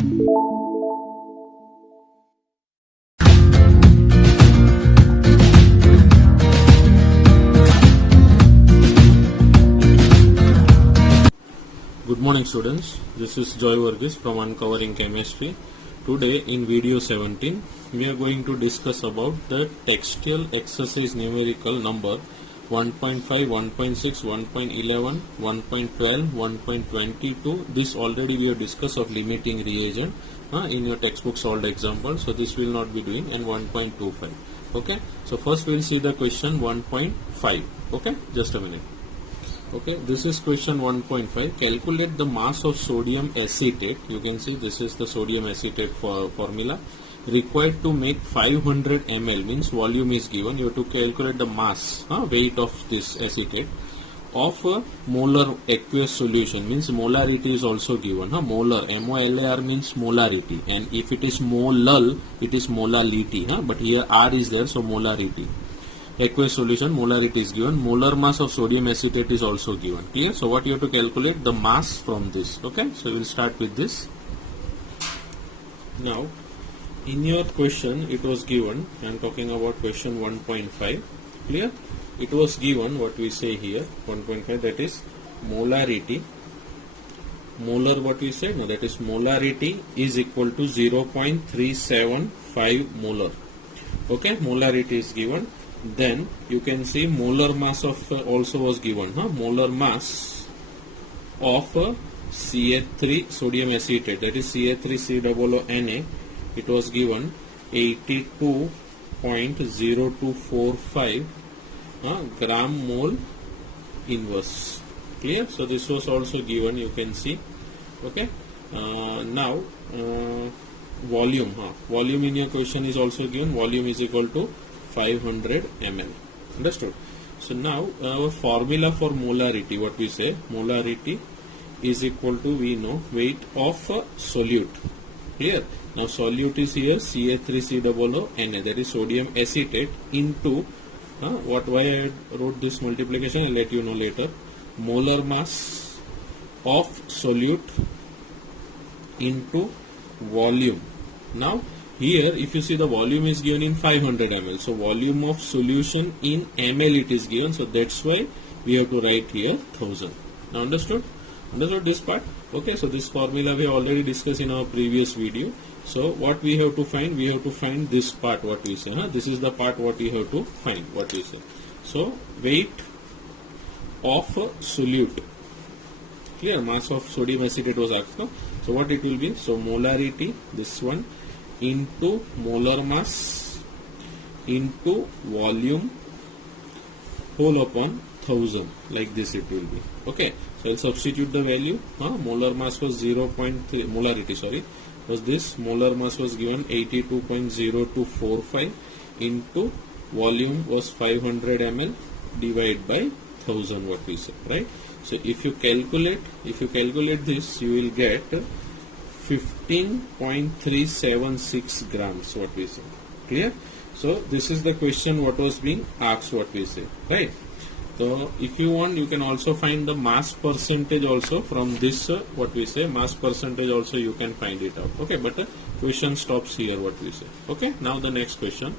Good morning students, this is Joy Varghese from Uncovering Chemistry. Today in video 17 we are going to discuss about the textile exercise numerical number 1.5, 1.6, 1.11, 1.12, 1.22. This already we have discussed of limiting reagent in your textbook solved example, so this will not be doing, and 1.25. Okay, so first we will see the question 1.5. Okay, just a minute. Okay, this is question 1.5. Calculate the mass of sodium acetate. You can see this is the sodium acetate formula required to make 500 ml, means volume is given. You have to calculate the mass, weight of this acetate of a molar aqueous solution, means molarity is also given. Molar, MOLAR means molarity, and if it is molal, it is molality. But here R is there, so molarity. Aqueous solution, molarity is given. Molar mass of sodium acetate is also given. Clear? So what you have to calculate? The mass from this. Okay, so we will start with this. Now in your question it was given, I am talking about question 1.5. Clear? It was given, what we say here 1.5, that is molarity. Molar, what we said, no, that is molarity is equal to 0.375 molar. Okay, molarity is given. Then you can see molar mass of also was given. Molar mass of CH3 sodium acetate, that is CH3COONA, it was given 82.0245 gram mole inverse. Clear? So this was also given, you can see. Okay. Now volume. Volume in your question is also given. Volume is equal to 500 ml. Understood? So now our formula for molarity, what we say, molarity is equal to, we know, weight of solute. Clear? Now solute is here CH3COONA, that is sodium acetate, into why I wrote this multiplication, I'll let you know later. Molar mass of solute into volume. Now here if you see the volume is given in 500 ml, so volume of solution in ml it is given, so that's why we have to write here 1000. Now understood? Understood this part? Okay, so this formula we have already discussed in our previous video. So what we have to find? We have to find this part, what we say. This is the part what we have to find, what we say. So weight of solute. Clear? Mass of sodium acetate was asked. So what it will be? So molarity, this one, into molar mass into volume whole upon 1000, like this it will be. Okay, so I'll substitute the value. Molar mass was 0.3, molarity sorry, was this, molar mass was given 82.0245 into volume was 500 ml divided by 1000, what we say, right? So if you calculate this, you will get 15.376 grams, what we say. Clear? So this is the question what was being asked, what we say, right? So if you want, you can also find the mass percentage also from this, what we say, mass percentage also you can find it out. Okay, but the question stops here, what we say. Okay, now the next question,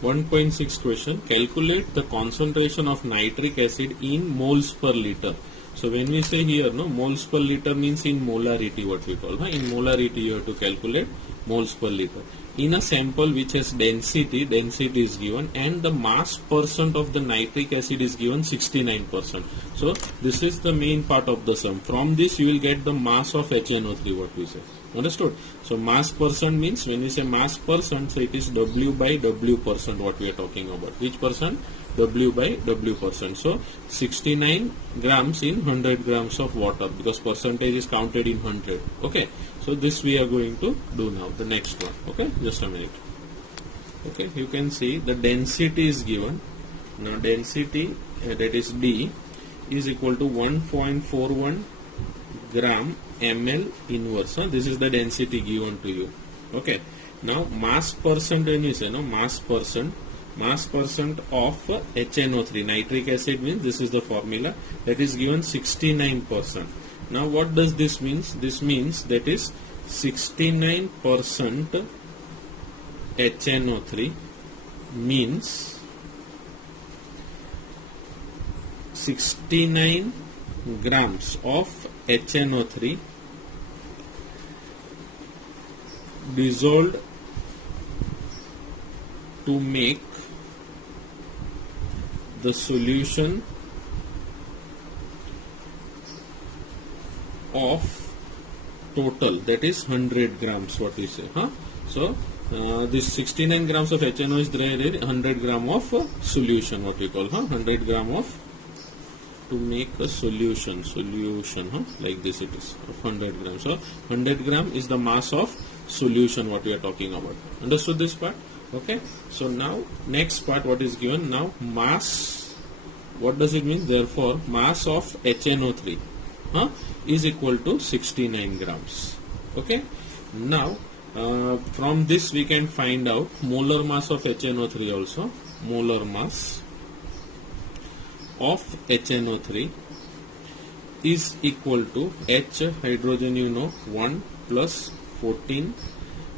1.6 question, calculate the concentration of nitric acid in moles per liter. So when we say here, no, moles per liter means in molarity, what we call. In molarity you have to calculate moles per liter. In a sample which has density is given, and the mass percent of the nitric acid is given 69%. So this is the main part of the sum. From this you will get the mass of HNO3, what we say. Understood? So mass percent means, when we say mass percent, so it is W by W percent what we are talking about. Which percent? W by W percent. So 69 grams in 100 grams of water, because percentage is counted in 100. Okay, so this we are going to do now, the next one. Okay, just a minute. Okay, you can see the density is given. Now density, that is D, is equal to 1.41 gram ml inverse. This is the density given to you. Okay, now mass percent, when you say, no, mass percent of HNO3, nitric acid, means this is the formula, that is given 69%. Now what does this means? This means that is 69% HNO3 means 69 grams of HNO3 dissolved to make the solution of total, that is 100 grams, what we say, so this 69 grams of HNO is there, 100 gram of solution, what we call 100 gram of, to make a solution like this it is of 100 grams. So 100 gram is the mass of solution what we are talking about. Understood this part? Okay. So now next part, what is given now, mass. What does it mean? Therefore mass of HNO3 is equal to 69 grams. Okay. Now from this we can find out molar mass of HNO3 also. Molar mass of HNO3 is equal to H, hydrogen you know, 1 plus 14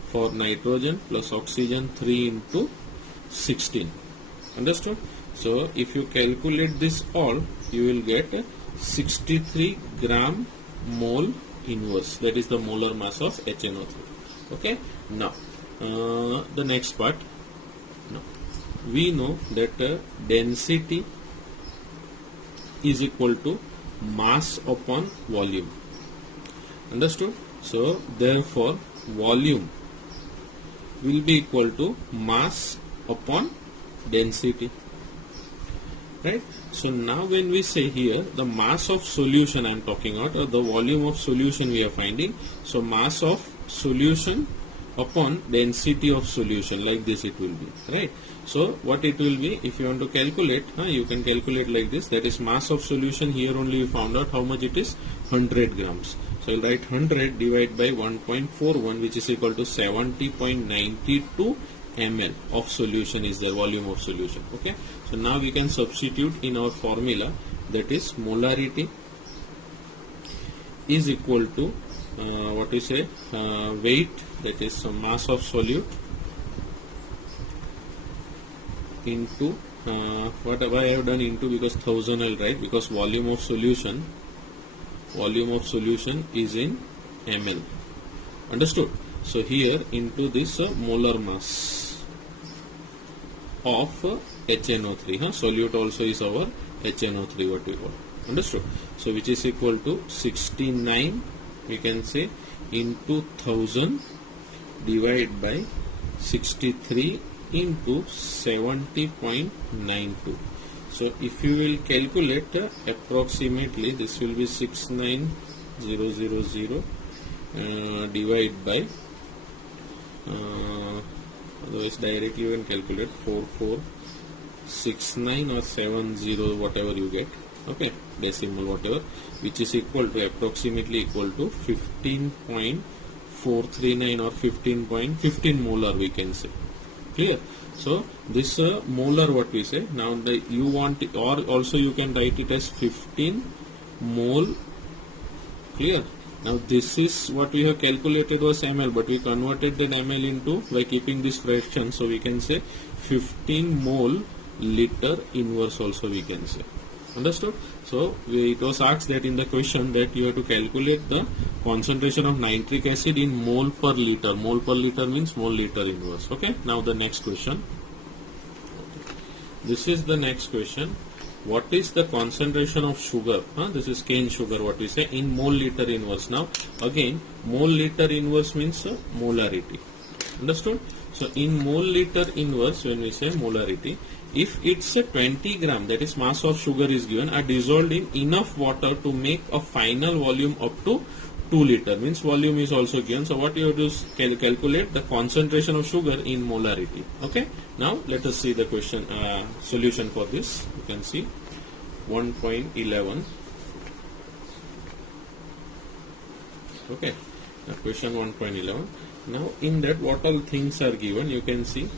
for nitrogen plus oxygen 3 into 16. Understood? So if you calculate this all, you will get 63 gram mole inverse, that is the molar mass of HNO3. Okay. Now the next part, now we know that density is equal to mass upon volume. Understood? So therefore volume will be equal to mass upon density, right? So now when we say here the mass of solution I am talking about, or the volume of solution we are finding, so mass of solution upon density of solution, like this it will be, right? So what it will be, if you want to calculate, you can calculate like this, that is mass of solution. Here only we found out how much it is, 100 grams. So I'll write 100 divided by 1.41, which is equal to 70.92 ml of solution is the volume of solution. Okay. So now we can substitute in our formula, that is molarity is equal to what we say, weight, that is mass of solute into whatever I have done into, because 1000 I'll write, because volume of solution is in ml. Understood? So here into this molar mass of HNO3, solute also is our HNO3 what we call. Understood? So which is equal to 69, we can say, into 1000 divided by 63 into 70.92. So if you will calculate approximately, this will be 69000 divided by otherwise directly you can calculate 4469 or 70, whatever you get, okay, decimal whatever, which is equal to approximately equal to 15.439 or 15 molar we can say. Clear? So this molar what we say, now you want it, or also you can write it as 15 mole. Clear? Now this is what we have calculated was ml, but we converted that ml into, by keeping this fraction, so we can say 15 mole liter inverse also we can say. Understood? So it was asked that in the question that you have to calculate the concentration of nitric acid in mole per liter. Mole per liter means mole liter inverse. Okay. Now the next question. This is the next question. What is the concentration of sugar? This is cane sugar what we say in mole liter inverse. Now again mole liter inverse means molarity. Understood? So in mole liter inverse, when we say molarity, if it's a 20 gram, that is mass of sugar is given, are dissolved in enough water to make a final volume up to 2 liter, means volume is also given. So what you have to calculate the concentration of sugar in molarity. Okay. Now let us see the question solution for this. You can see 1.11. Okay. Now question 1.11. Now in that what all things are given, you can see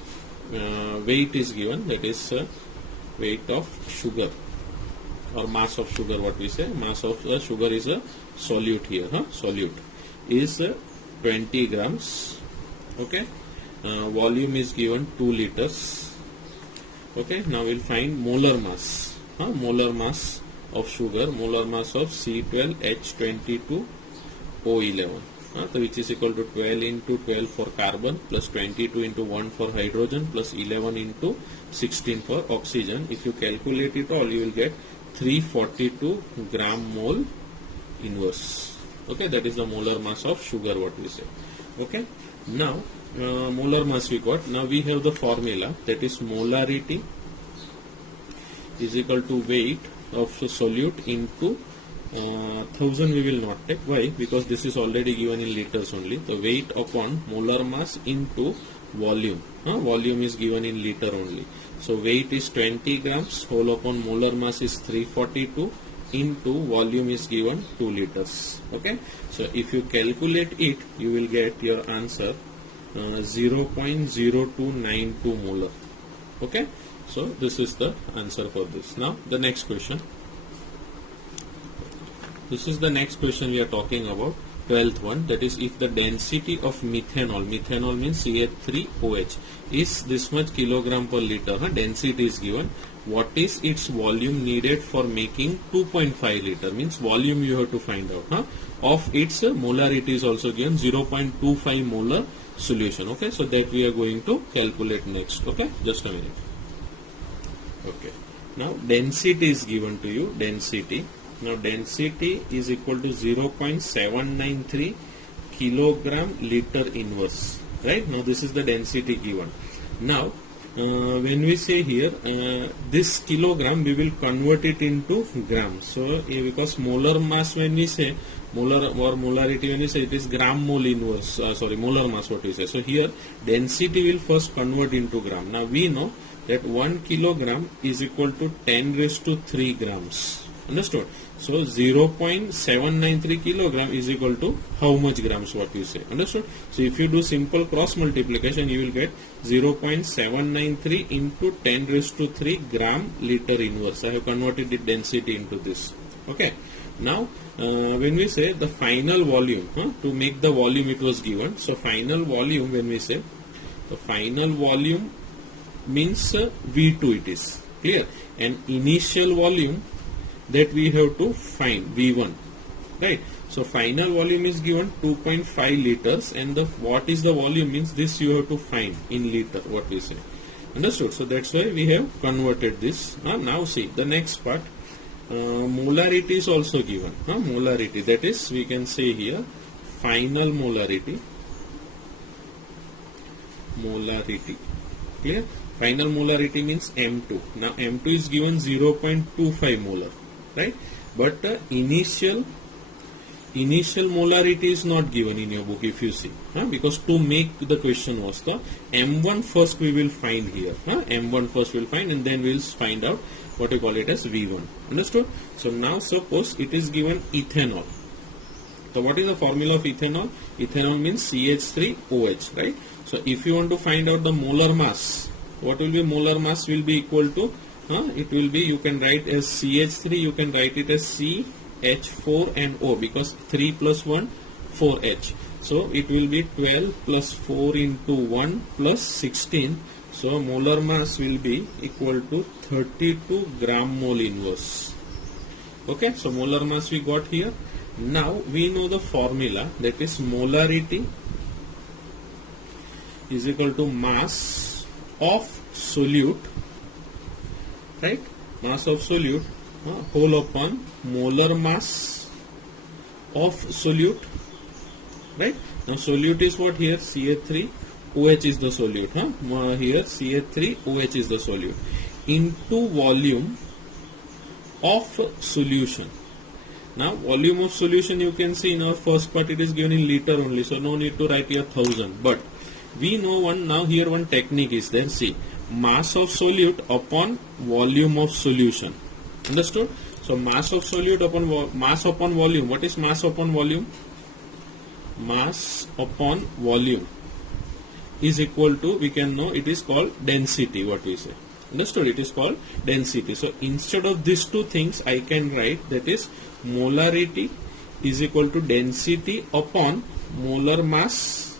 weight is given, that is weight of sugar. or mass of sugar, what we say, mass of sugar is a solute here, solute is 20 grams. Okay, volume is given 2 liters. Okay, now we'll find molar mass, molar mass of sugar, molar mass of C12H22O11, which is equal to 12 into 12 for carbon plus 22 into 1 for hydrogen plus 11 into 16 for oxygen. If you calculate it all, you will get 342 gram mole inverse. Okay, that is the molar mass of sugar, what we say. Okay, now molar mass we got. Now we have the formula, that is molarity is equal to weight of solute into 1000 we will not take. Why? Because this is already given in liters only. The weight upon molar mass into volume. Volume is given in liter only. So weight is 20 grams, whole upon molar mass is 342 into volume is given 2 liters. Okay. So if you calculate it, you will get your answer 0.0292 molar. Okay. So this is the answer for this. Now the next question. This is the next question we are talking about, 12th one, that is if the density of methanol means CH3OH, is this much kilogram per liter, density is given, what is its volume needed for making 2.5 liter, means volume you have to find out, of its molarity is also given, 0.25 molar solution. Okay, so that we are going to calculate next. Okay, just a minute. Okay, now density is given to you, density. Now density is equal to 0.793 kilogram liter inverse, right? Now this is the density given. Now when we say here this kilogram, we will convert it into grams. So because molar mass, when we say molar or molarity, when we say it is gram mole inverse, molar mass, what we say. So here density will first convert into gram. Now we know that 1 kilogram is equal to 10 raised to 3 grams. Understood? So 0.793 kilogram is equal to how much grams, what you say. Understood? So if you do simple cross multiplication, you will get 0.793 into 10 raised to 3 gram liter inverse. I have converted the density into this. Okay. Now when we say the final volume, to make the volume it was given. So final volume, when we say the final volume means V2 it is. Clear? And initial volume, that we have to find V1, right? So final volume is given 2.5 liters, and what is the volume means this you have to find in liter, what we say. Understood? So that's why we have converted this. Now see the next part. Molarity is also given. Molarity, that is, we can say here final molarity. Molarity. Clear? Final molarity means M2. Now M2 is given 0.25 molar. Right, but initial molarity is not given in your book, if you see, because to make the question was the M1 first we will find here, M1 first we will find, and then we will find out what we call it as V1. Understood? So now suppose it is given ethanol. So what is the formula of ethanol? Ethanol means CH3OH, right? So if you want to find out the molar mass, what will be molar mass will be equal to, it will be, you can write as CH3, you can write it as CH4 and O, because 3 plus 1, 4H. So it will be 12 plus 4 into 1 plus 16. So molar mass will be equal to 32 gram mole inverse. Okay, so molar mass we got here. Now we know the formula, that is molarity is equal to mass of solute, right? Mass of solute whole upon molar mass of solute, right? Now solute is what here? CH3OH is the solute. Here CH3OH is the solute into volume of solution. Now volume of solution, you can see in our first part it is given in liter only, so no need to write here 1000. But we know one technique is there. See, mass of solute upon volume of solution. Understood? So mass of solute upon mass upon volume. What is mass upon volume? Mass upon volume is equal to, we can know it is called density, what we say. Understood? It is called density. So instead of these two things, I can write that is molarity is equal to density upon molar mass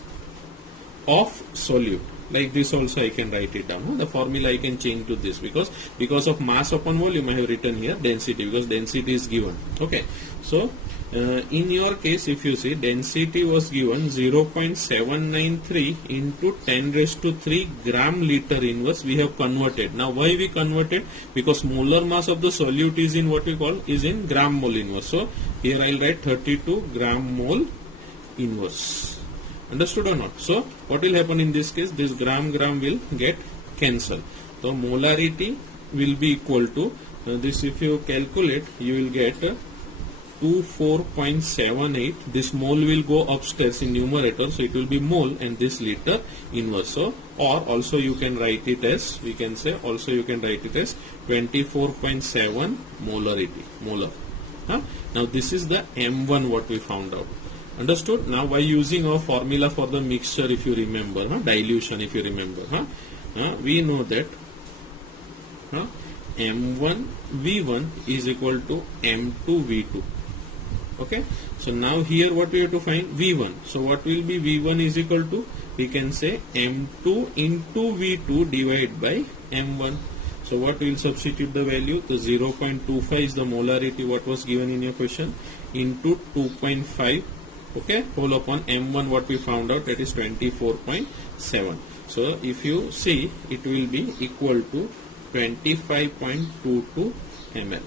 of solute. Like this also I can write it down. The formula I can change to this because of mass upon volume I have written here density, because density is given. Okay. So in your case, if you see, density was given 0.793 into 10 raised to 3 gram liter inverse. We have converted. Now why we converted? Because molar mass of the solute is in what we call is in gram mole inverse. So here I will write 32 gram mole inverse. Understood or not? So what will happen in this case? This gram will get cancelled. So molarity will be equal to this. If you calculate, you will get 24.78. This mole will go upstairs in numerator, so it will be mole, and this liter inverse. So, or also you can write it as, we can say also you can write it as 24.7 molarity, molar. Now this is the M1 what we found out. Understood? Now by using our formula for the mixture, if you remember, dilution, if you remember, we know that M1 V1 is equal to M2 V2. Okay, so now here what we have to find? V1. So what will be V1 is equal to, we can say M2 into V2 divided by M1. So what we will substitute the value? The 0.25 is the molarity what was given in your question, into 2.5. Okay, whole upon M1 what we found out, that is 24.7. So if you see, it will be equal to 25.22 ml.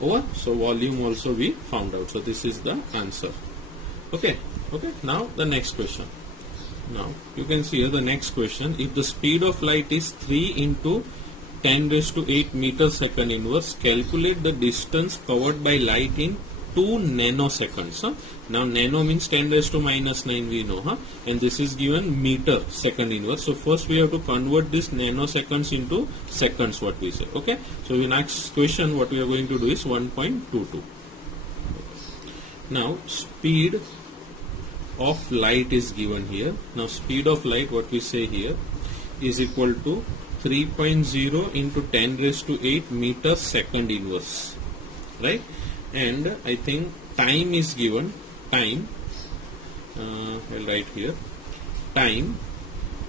Over. So volume also we found out. So this is the answer. Okay. Now the next question. Now you can see here the next question. If the speed of light is 3 into 10 raised to 8 meters second inverse, calculate the distance covered by light in 2 nanoseconds. Now nano means 10 raised to minus 9, we know, and this is given meter second inverse. So first we have to convert this nanoseconds into seconds, what we say. Okay, so in next question what we are going to do is 1.22. Now speed of light is given here. Now speed of light, what we say here, is equal to 3.0 into 10 raised to 8 meters second inverse, right? And I think time is given. Time, I'll write here, time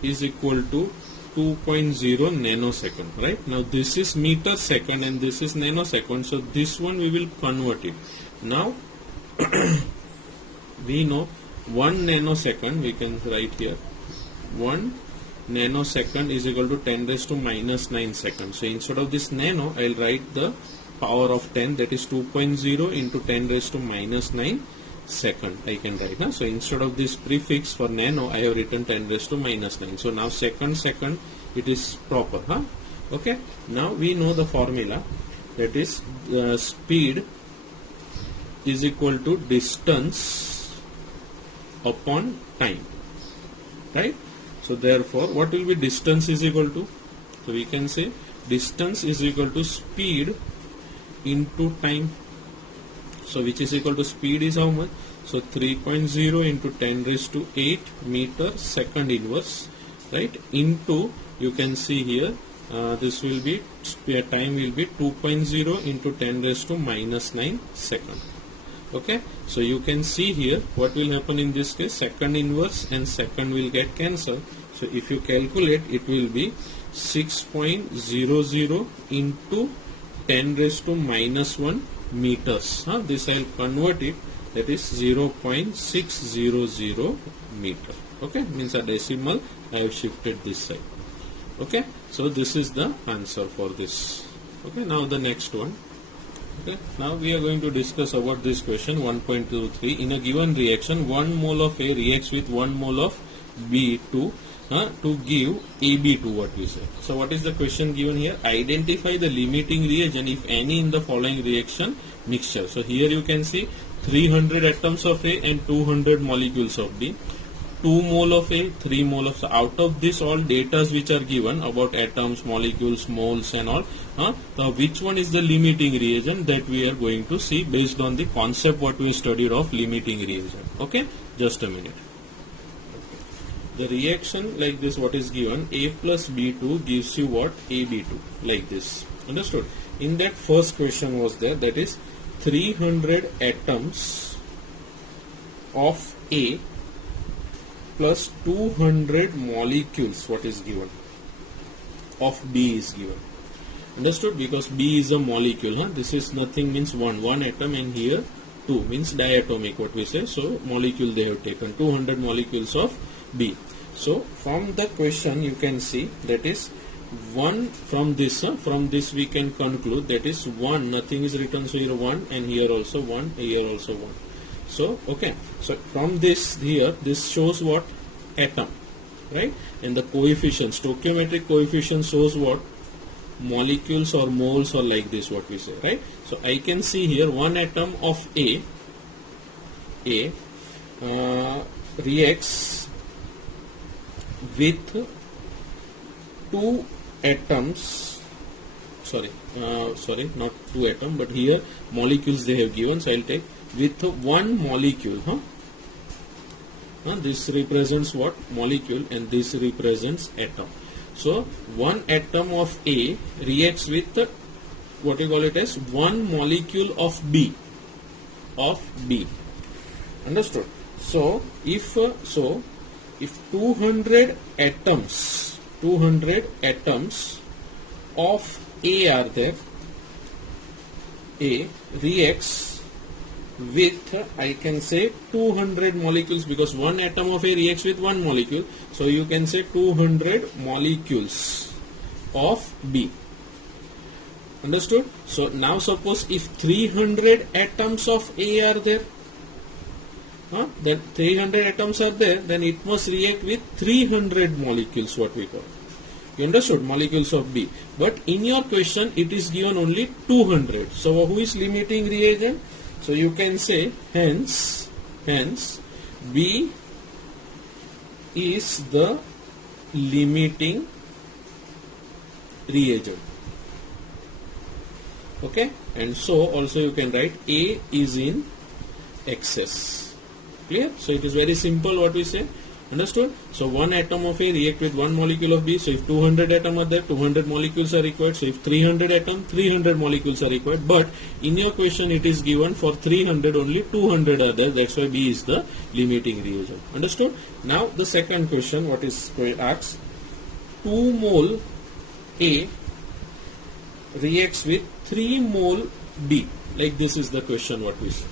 is equal to 2.0 nanosecond, right? Now this is meter second and this is nanosecond, so this one we will convert it. Now we know 1 nanosecond, we can write here, 1 nanosecond is equal to 10 raised to minus 9 seconds. So instead of this nano, I'll write the power of 10, that is 2.0 into 10 raised to minus 9 second I can write. So instead of this prefix for nano, I have written 10 raised to minus 9. So now second it is proper. Okay, now we know the formula, that is speed is equal to distance upon time, right? So therefore what will be distance is equal to, so we can say distance is equal to speed into time. So which is equal to speed is how much? So 3.0 into 10 raised to 8 meter second inverse, right? Into, you can see here, this will be, time will be 2.0 into 10 raised to minus 9 second. Okay, so you can see here what will happen in this case, second inverse and second will get cancelled. So if you calculate, it will be 6.00 into 10 raised to minus 1 meters. This I will convert it, that is 0.600 meter. Okay, means a decimal I have shifted this side. Okay, so this is the answer for this. Okay, now the next one. Okay, now we are going to discuss about this question 1.23. In a given reaction, 1 mole of A reacts with 1 mole of B2 to give AB2, what we say. So what is the question given here? Identify the limiting reagent, if any, in the following reaction mixture. So here you can see 300 atoms of A and 200 molecules of B. 2 mole of A, 3 mole of. So out of this all data which are given about atoms, molecules, moles and all, so which one is the limiting reagent, that we are going to see based on the concept what we studied of limiting reagent. Okay, just a minute. the reaction like this, what is given, A plus B2 gives you what, AB2, like this. Understood? In that first question was there, that is 300 atoms of A plus 200 molecules, what is given, of B is given. Understood? Because B is a molecule, huh? This is nothing, means one atom, and here 2 means diatomic, what we say. So molecule they have taken 200 molecules of B. So from the question you can see that is 1 from this we can conclude that is 1, nothing is written, so here 1, and here also 1, here also 1. So okay, so from this here, this shows what, atom, right? And the coefficient, stoichiometric coefficient shows what, molecules or moles, or like this, what we say, right? So I can see here one atom of A reacts with 2 atoms, sorry, not 2 atom, but here molecules they have given, so I'll take with 1 molecule, this represents what, molecule, and this represents atom. So 1 atom of A reacts with what you call it as 1 molecule of B. Understood? So if 200 atoms of A are there, A reacts with, I can say 200 molecules, because 1 atom of A reacts with 1 molecule, so you can say 200 molecules of B. Understood? So now suppose if 300 atoms of A are there, then 300 atoms are there, then it must react with 300 molecules, what we call. You understood? Molecules of B. But in your question it is given only 200. So who is limiting reagent? So you can say hence B is the limiting reagent. Okay, and so also you can write A is in excess. Clear? So it is very simple what we say. Understood? So 1 atom of A react with 1 molecule of B. So if 200 atoms are there, 200 molecules are required. So if 300 atoms, 300 molecules are required. But in your question it is given for 300 only 200 are there. That's why B is the limiting reagent. Understood? Now the second question, what is asked, 2 mole A reacts with 3 mole B. Like this is the question what we say.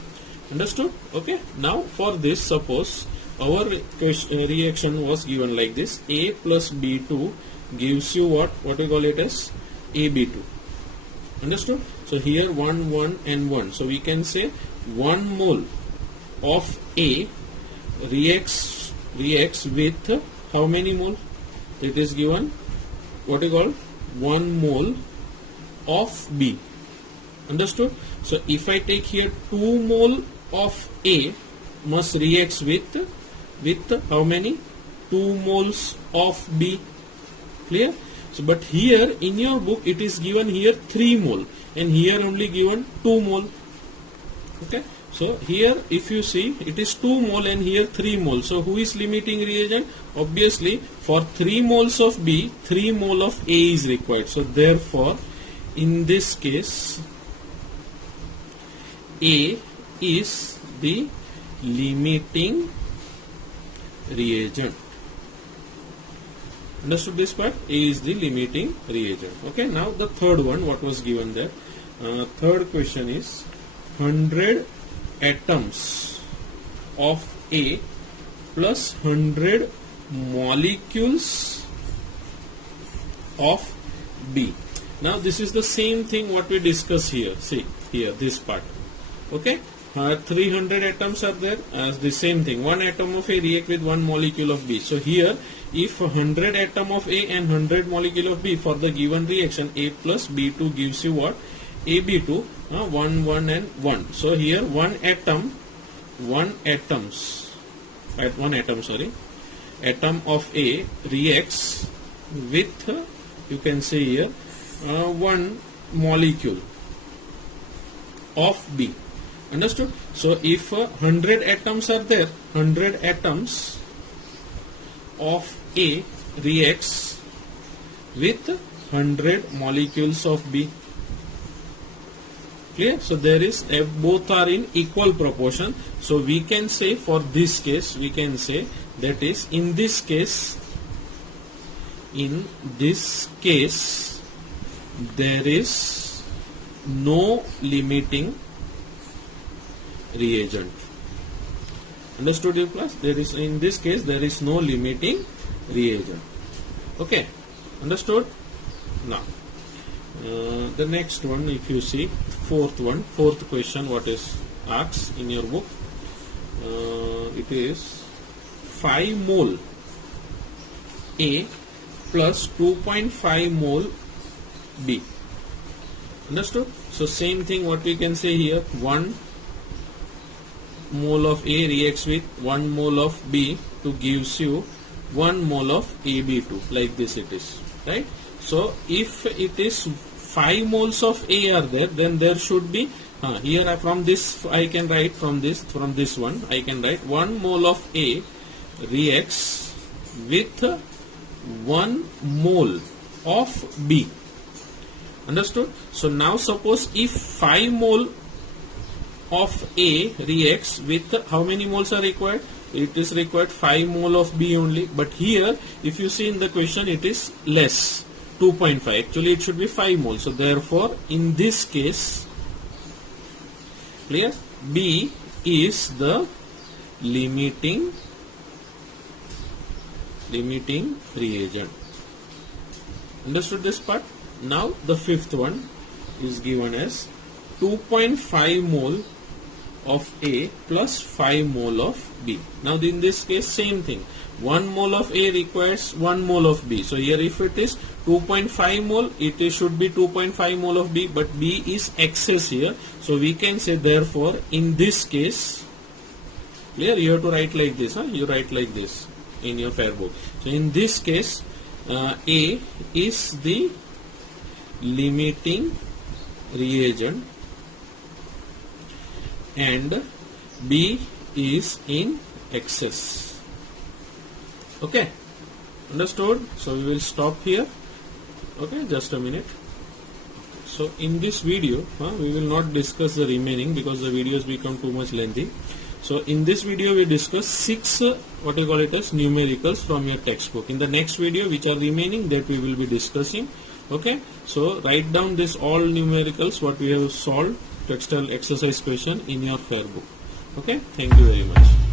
Understood? Okay. Now for this, suppose our reaction was given like this, A plus B2 gives you what we call it as AB2. Understood? So here 1, 1 and 1. So we can say 1 mole of A reacts with how many mole? It is given what we call 1 mole of B. Understood? So if I take here 2 mole of A must reacts with how many? 2 moles of B. Clear? So but here in your book it is given here 3 mole and here only given 2 mole. Okay. So here if you see it is 2 mole and here 3 mole. So who is limiting reagent? Obviously for 3 moles of B, 3 mole of A is required. So therefore in this case A is the limiting reagent. Understood this part? A is the limiting reagent. Okay, now the third one, what was given there? Third question is 100 atoms of A plus 100 molecules of B. Now this is the same thing what we discussed here. See here this part. Okay. 300 atoms are there, as the same thing. 1 atom of A react with 1 molecule of B. So here if 100 atom of A and 100 molecule of B for the given reaction, A plus B2 gives you what? AB2, 1, 1 and 1. So here 1 atom of A reacts with, you can say here, 1 molecule of B. Understood? So if 100 atoms are there, 100 atoms of A reacts with 100 molecules of B. Clear? So there is both are in equal proportion. So we can say for this case, we can say that is in this case there is no limiting reagent. Understood, you class? There is, in this case there is no limiting reagent. Okay, understood? Now the next one, if you see fourth question, what is asked in your book, it is 5 mole A plus 2.5 mole B. Understood? So same thing what we can say here, 1 mole of A reacts with 1 mole of B to gives you 1 mole of AB2, like this it is, right? So if it is 5 moles of A are there, then there should be here from this I can write from this one I can write 1 mole of A reacts with 1 mole of B. Understood? So now suppose if 5 mole of A reacts with, how many moles are required? It is required 5 mole of B only, but here if you see in the question it is less, 2.5. Actually it should be 5 moles. So therefore in this case, clear, B is the limiting reagent. Understood this part? Now the fifth one is given as 2.5 mole of A plus 5 mole of B. Now in this case same thing, 1 mole of A requires 1 mole of B. So here if it is 2.5 mole, it should be 2.5 mole of B, but B is excess here. So we can say therefore in this case, clear, you have to write like this, you write like this in your fair book. So in this case A is the limiting reagent and B is in excess. Okay, understood? So we will stop here. Okay, just a minute. So in this video we will not discuss the remaining because the videos become too much lengthy. So in this video we discuss 6 what you call it as numericals from your textbook. In the next video which are remaining, that we will be discussing. Okay, so write down this all numericals what we have solved textile exercise question in your fair book. Okay, thank you very much.